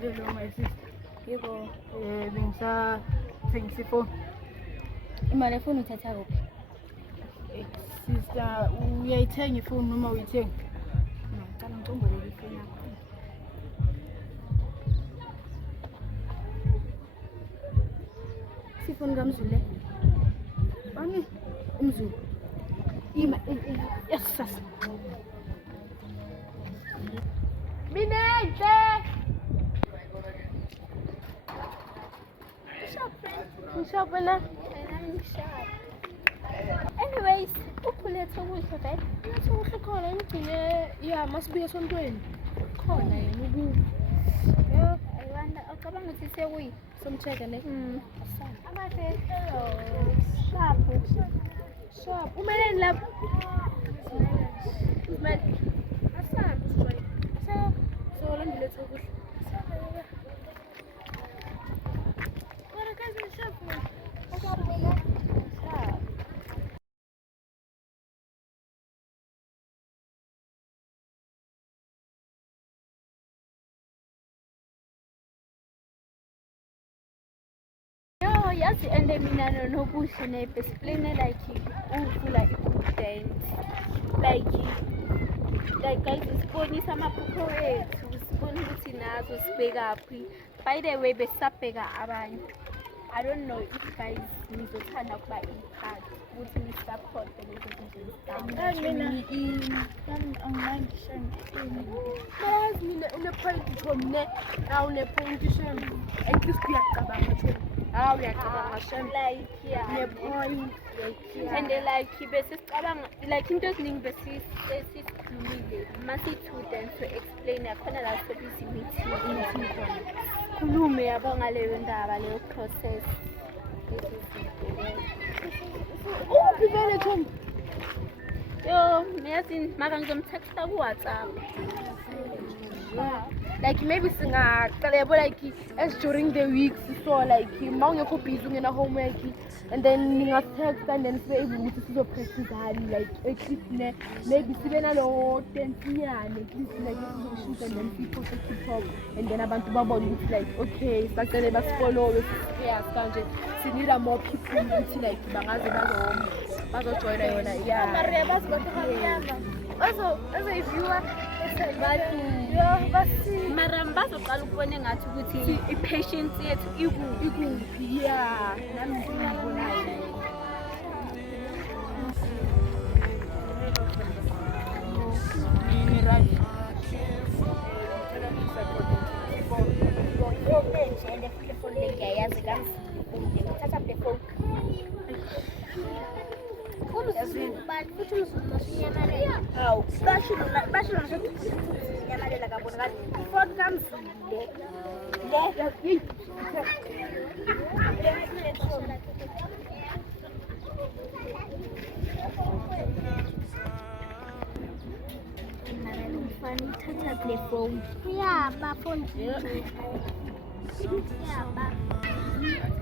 Hello, my sister. Yebo. Bengisathengisa ifoni. Imali efoni uthatha kuphi? Sister, uyayithenga ifoni noma uyithenga? Ngicela ngicomboleke ifoni yakho. Sifoni kaMzulu le. Bani? Umzulu. Yes, sasa. Minenhle. Ngishophe na. Anyways, uphulethe ukudla vele. Uhle khona ngigcine masibuye esontweni. Khona yena ukuba. Yo, ayiwanda ucabanga ukuthi sekuyi Somcheck ne. amahle. Shapu. Shop. Umeleni lapho? Usimele. Asabi sijoyine. So landile ukudla. Kodwa kazi shop. Yazi ende mina nobuhle nebesplane like uvula i-good dance like guys sibonisa amaphupho wethu sibona ukuthi nazo sibhekaphi. By the way besabheka abanye. I don't know if guys nizothanda kuba in-part ukuthi ni-support lezo zinto Yazi mina une-point from na une-point shem. At least uyacabanga nje. Uyacabanga shem. like yeah Ne-point. and like besicabanga like into eziningi besisikhulumile masithudan to explain yakhona la sobiza meeting khulume yabo ngaleyo ndaba leyo process. Vele Tom. Yo miyazi maka ngizomtexta ku WhatsApp. Like maybe singaqala yabo like as during the weeks so like mawungekho busy ungena homework and then ninga-text and then sibe able ukuthi sizopracticali like at least maybe sibe nalo dance-nyane at least like sizoshoot and then siposte TikTok and then abantu babone ukuthi like okay sacele basifollowe siyas kanje sinida more people ukuthi like bangaze bazojoyina yona bazoyiviwa mara bazoqala ukubona engathi ukuthi i-patience yethu ikuphi nami ngiyibonayo.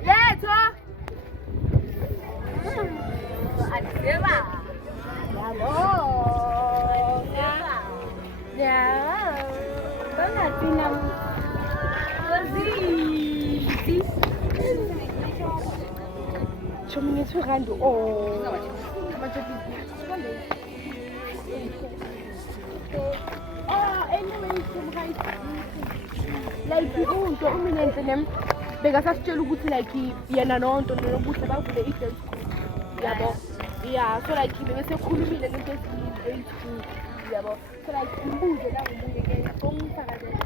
Lethwa Chominethu rand anyway like into uminenhle nem bekasasitshela ukuthi like yena nonto nobuhle bavule i-dance yabo so like bebesekhulumile ngento eziningi yabo so like umbuzo la ngumunye ke ongifakazela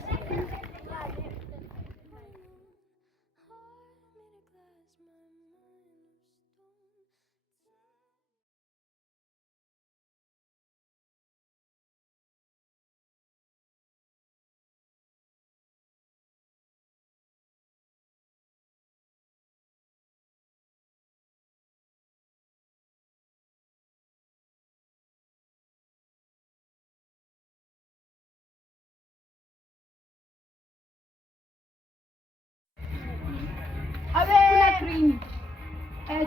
green.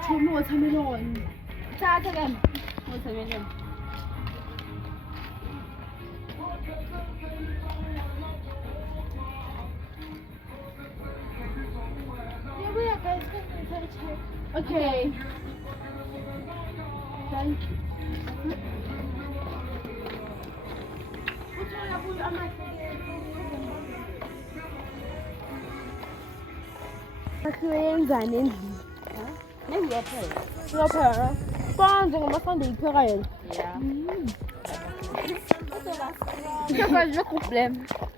Chomi watermelon. Thatha ke watermelon. Okay. Thank you. Akuyenzani endlini? Nengiyaphela. Siyaphela. Kwanze ngomasonto yipheka yena. Yeah. Siyaphela no problem.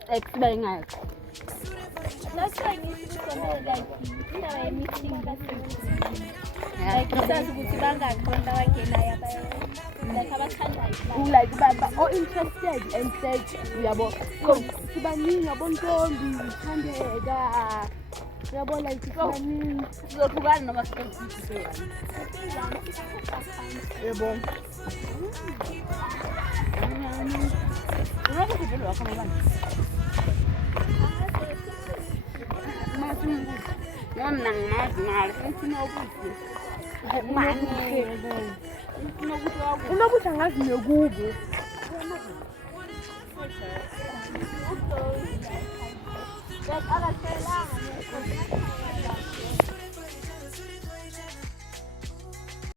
Like siba ngayo. Last time ngisibone like indawo ye-meeting like sazi ukuthi bangaki abantu abangenayo like abathandayo Like or interested and said yabo. So sibaningi abontombi ithandeka. Yabo like sibaningi. sizohlukana noma sizohlukana Yabo. Ungabe sivele wakho mabani? Noma mina ngimazi ngalo ngifuna ukuthi Unokuthi angazi nekubo. like akahlelanga